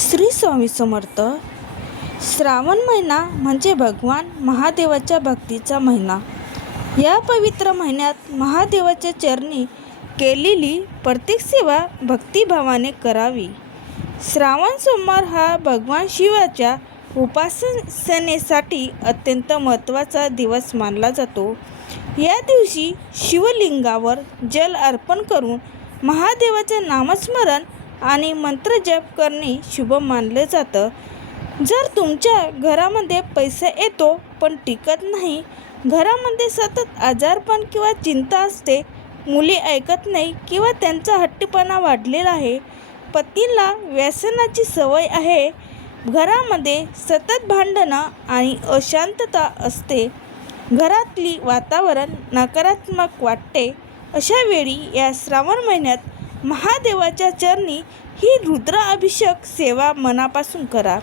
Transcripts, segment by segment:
श्री स्वामी समर्थ. श्रावण महिना म्हणजे भगवान महादेवाच्या भक्तीचा महिना. या पवित्र महिन्यात महादेवाच्या चरणी केलेली प्रत्येक सेवा भक्तिभावाने करावी. श्रावण सोमवार हा भगवान शिवाच्या उपासनेसाठी अत्यंत महत्त्वाचा दिवस मानला जातो. या दिवशी शिवलिंगावर जल अर्पण करून महादेवाचे नामस्मरण आणि मंत्रजप करणे शुभ मानले जातं. जर तुमच्या घरामध्ये पैसा येतो पण टिकत नाही, घरामध्ये सतत आजारपण किंवा चिंता असते, मुली ऐकत नाही किंवा त्यांचा हट्टीपणा वाढलेला आहे, पतीला व्यसनाची सवय आहे, घरामध्ये सतत भांडणं आणि अशांतता असते, घरातली वातावरण नकारात्मक वाटते, अशा वेळी या श्रावण महिन्यात महादेवाच्या चरणी ही रुद्र अभिषेक सेवा मनापासून करा.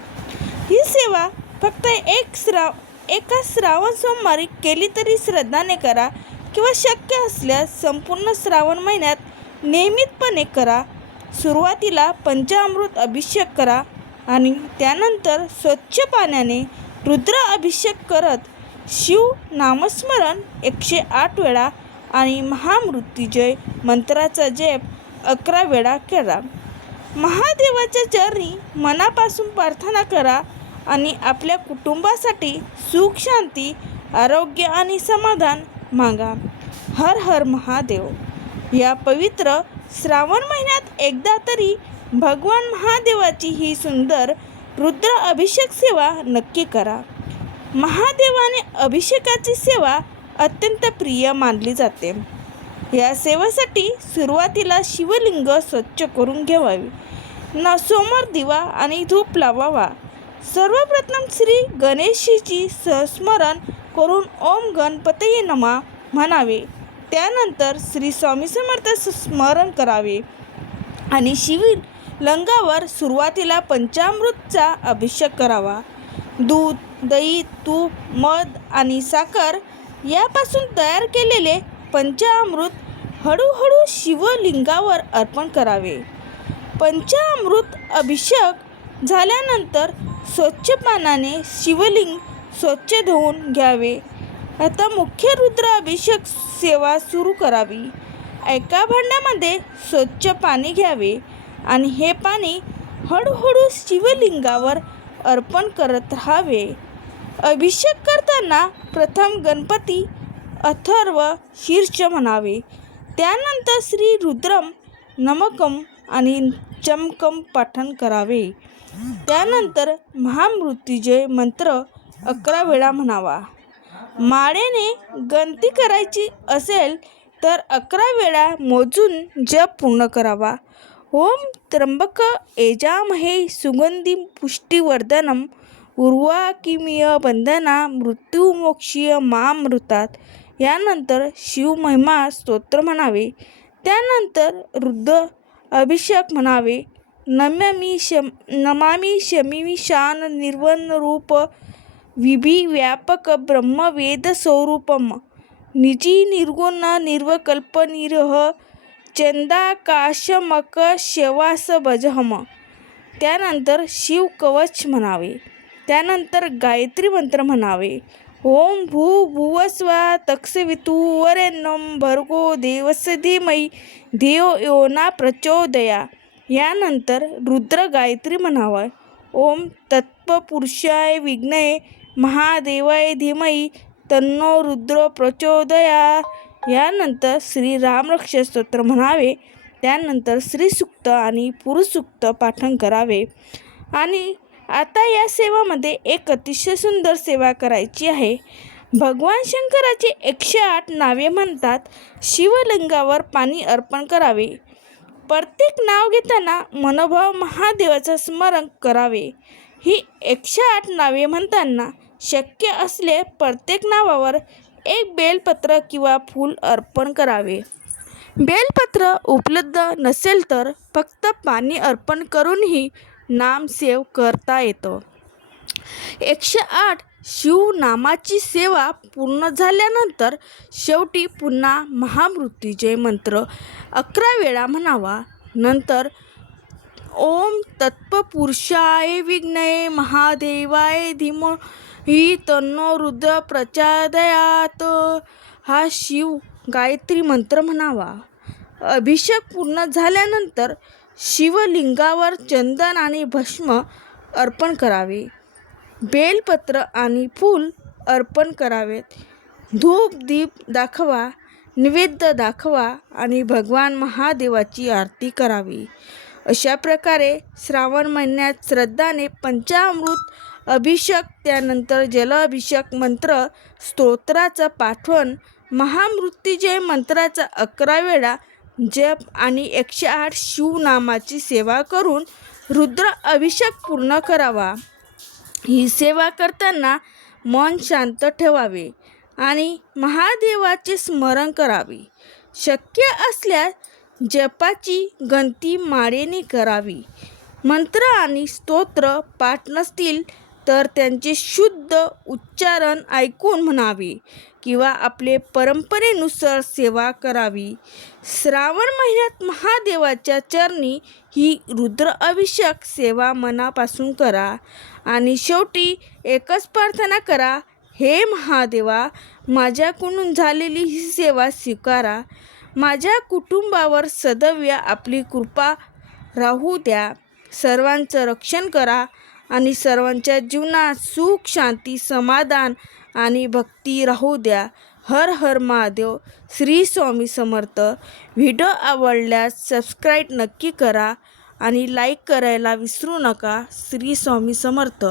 ही सेवा फक्त एका श्रावण सोमवारी केली तरी श्रद्धाने करा किंवा शक्य असल्यास संपूर्ण श्रावण महिन्यात नियमितपणे करा. सुरुवातीला पंचामृत अभिषेक करा आणि त्यानंतर स्वच्छ पाण्याने रुद्र अभिषेक करत शिव नामस्मरण 108 वेळा आणि महामृत्युंजय मंत्राचा जप 11 वेळा करा. महादेवाच्या चरणी मनापासून प्रार्थना करा आणि आपल्या कुटुंबासाठी सुख, शांती, आरोग्य आणि समाधान मागा. हर हर महादेव. या पवित्र श्रावण महिन्यात एकदा तरी भगवान महादेवाची ही सुंदर रुद्र अभिषेक सेवा नक्की करा. महादेवाने अभिषेकाची सेवा अत्यंत प्रिय मानली जाते. या सेवेसाठी सुरुवातीला शिवलिंग स्वच्छ करून घ्यावे. समोर दिवा आणि धूप लावावा. सर्वप्रथम श्री गणेशजी स्मरण करून ओम गणपतये नमः म्हणावे. त्यानंतर श्री स्वामी समर्थ स्मरण करावे आणि शिवलिंगावर सुरुवातीला पंचामृतचा अभिषेक करावा. दूध, दही, तूप, मध आणि साखर यापासून तयार केलेले पंचामृत हळूहळू शिवलिंगावर अर्पण करावे. पंचामृत अभिषेक झाल्यानंतर स्वच्छ पाण्याने शिवलिंग स्वच्छ धुवून घ्यावे. आता मुख्य रुद्र अभिषेक सेवा सुरू करावी. एका भांड्यामध्ये स्वच्छ पाणी घ्यावे आणि हे पाणी हळूहळू शिवलिंगावर अर्पण करत राहावे. अभिषेक करताना प्रथम गणपती अथर्व शीर्ष म्हणावे. त्यानंतर श्री रुद्रम नमकम आणि चमकम पाठन करावे. त्यानंतर महामृत्युंजय मंत्र 11 वेळा म्हणावा. माळेने गणती करायची असेल तर 11 वेळा मोजून जप पूर्ण करावा. ओम त्र्यंबक यजामहे सुगंधिं पुष्टिवर्धनम उर्वारुकमिव बंधना मृत्युमोक्षीय मामृतात. यानंतर शिवमहिमा स्तोत्र म्हणावे. त्यानंतर रुद्र अभिषेक म्हणावे. नमामि शमीशान निर्वण रूप विभी व्यापक ब्रह्म वेद स्वरूपम निजी निर्गुण निर्वकल्प निरह चंदाकाशमक शवास भजहम. त्यानंतर शिव कवच म्हणावे. त्यानंतर गायत्री मंत्र म्हणावे. ओम भूर्भुवस्वः तत्सवितुर्वरेण्यं भर्गो देवस्य धीमहि धियो यो न प्रचोदयात्. यानंतर रुद्र गायत्री म्हणावा. ओम तत्पुरुषाय विद्महे महादेवाय धीमहि तन्नो रुद्र प्रचोदयात्. यानंतर श्री रामरक्ष स्तोत्र म्हणावे. त्यानंतर श्री सूक्त आणि पुरुष सूक्त पाठन करावे. आणि आता या सेवामध्ये एक अतिशय सुंदर सेवा करायची आहे. भगवान शंकराची 108 नावे म्हणतात. शिवलिंगावर पाणी अर्पण करावे. प्रत्येक नाव घेताना मनोभाव महादेवाचं स्मरण करावे. ही 108 नावे म्हणताना शक्य असले प्रत्येक नावावर एक बेलपत्र किंवा फूल अर्पण करावे. बेलपत्र उपलब्ध नसेल तर फक्त पाणी अर्पण करूनही नामसेव करता येतं. 108 शिवनामाची सेवा पूर्ण झाल्यानंतर शेवटी पुन्हा महामृत्युंजय मंत्र 11 वेळा म्हणावा. नंतर ओम तत्पुरुषाय विद्महे महादेवाय धीमहि तन्नो रुद्र प्रचोदयात. हा शिव गायत्री मंत्र म्हणावा. अभिषेक पूर्ण झाल्यानंतर शिवलिंगावर चंदन आणि भस्म अर्पण करावे. बेलपत्र आणि फूल अर्पण करावेत. धूप दीप दाखवा, नैवेद्य दाखवा आणि भगवान महादेवाची आरती करावी. अशा प्रकारे श्रावण महिन्यात श्रद्धाने पंचामृत अभिषेक, त्यानंतर जलाभिषेक मंत्र स्तोत्राचं पाठवण, महामृत्युंजय मंत्राचा 11 वेळा जप आणि 108 शिवनामाची सेवा करून रुद्र अभिषेक पूर्ण करावा. ही सेवा करताना मन शांत ठेवावे आणि महादेवाचे स्मरण करावे. शक्य असल्यास जपाची गंती माळेने करावी. मंत्र आणि स्तोत्र पाठ नसतील तर त्यांचे शुद्ध उच्चारण ऐकून म्हणावे किंवा आपले परंपरेनुसार सेवा करावी. श्रावण महिन्यात महादेवाच्या चरणी ही रुद्र अभिषेक सेवा मनापासून करा आणि शेवटी एकच प्रार्थना करा, हे महादेवा, माझ्याकडून झालेली ही सेवा स्वीकारा. माझ्या कुटुंबावर सदैव आपली कृपा राहू द्या. सर्वांचं रक्षण करा आणि सर्वांच्या जीवनात सुख, शांती, समाधान आणि भक्ती राहू द्या. हर हर महादेव. श्री स्वामी समर्थ. व्हिडिओ आवडल्यास सबस्क्राईब नक्की करा आणि लाईक करायला विसरू नका. श्री स्वामी समर्थ.